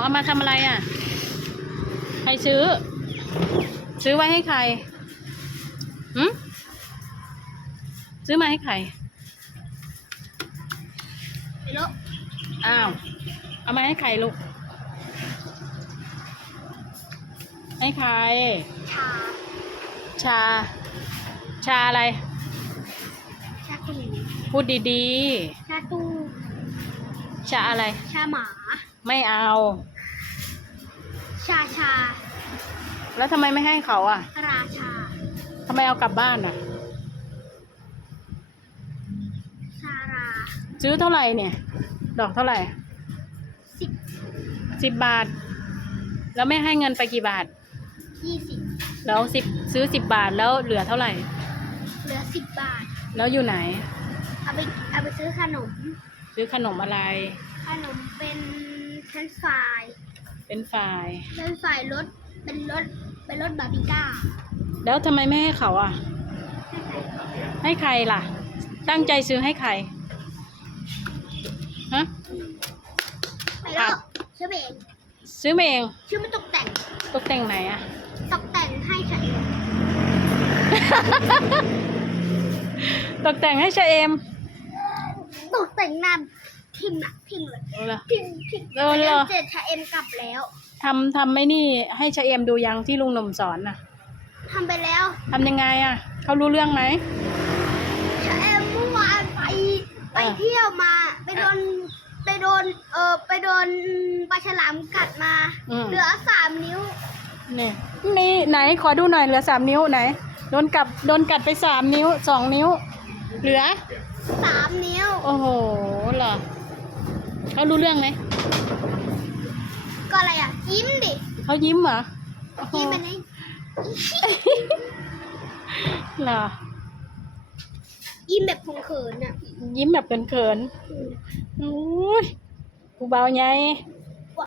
เอามาทำอะไรอะ ใครซื้อ ซื้อไว้ให้ใครหืมซื้อมาให้ใครไม่รู้อ้าว เอามาให้ใครลูก ให้ใคร ชา ชา ชาอะไร ชาตูพูดดีชาตู ๆ ชาอะไร ชาหมา ไม่เอา ชาชา แล้วทำไมไม่ให้เขาอะราชาทำไมเอากลับบ้านอะ ชาราซื้อเท่าไหร่เนี่ย ดอกเท่าไหร่สิบสิบบาท แล้วไม่ให้เงินไปกี่บาท ยี่สิบแล้วสิบซื้อสิบบาทแล้วเหลือเท่าไหร่ เหลือสิบบาท แล้วอยู่ไหน เอาไปเอาไปซื้อขนม ซื้อขนมอะไร ขนมเป็น เฟรนช์ฟรายเป็นฝ่ายเฟรนช์ฟรายรสเป็นรสเป็นรสบาร์บีก้า แล้วทำไมไม่ให้เขาอะ ให้ใครล่ะ ตั้งใจซื้อให้ใคร ฮะ ไปแล้วชื่อเองซื้อมาเองชื่อไม่ตกแต่ง ตกแต่งไหนอะ ตกแต่งให้ฉันตกแต่งให้ชะเอม ตกแต่งนาน ทิมอะทิมเลยเอาล่ะทิมทิมเออเหรอ เจ็ดชาเอ็มกลับแล้วทำทำไม่นี่ให้ชะเอมดูยังที่ลุงหนุ่มสอนน่ะทำไปแล้วทำยังไงอะเขารู้เรื่องไหม ชาเอ็มเมื่อวานไปไปอะเที่ยวมา ไปโดนไปโดนเออไปโดนปลาฉลามกัดมาอืม เหลือสามนิ้วนี่นี่ไหนขอดูหน่อยเหลือสามนิ้วไหนโดนกัดโดนกัดไปสามนิ้วสองนิ้ว เหลือสามนิ้ว โอ้โหเหรอ เขารู้เรื่องไหมก็อะไรอะ ยิ้มดิเขายิ้มเหรอโอ้โหยิ้มไปนี่เหรอยิ้มแบบคงเขินอะ ยิ้มแบบเขินๆอุ้ยกูเบาไงเ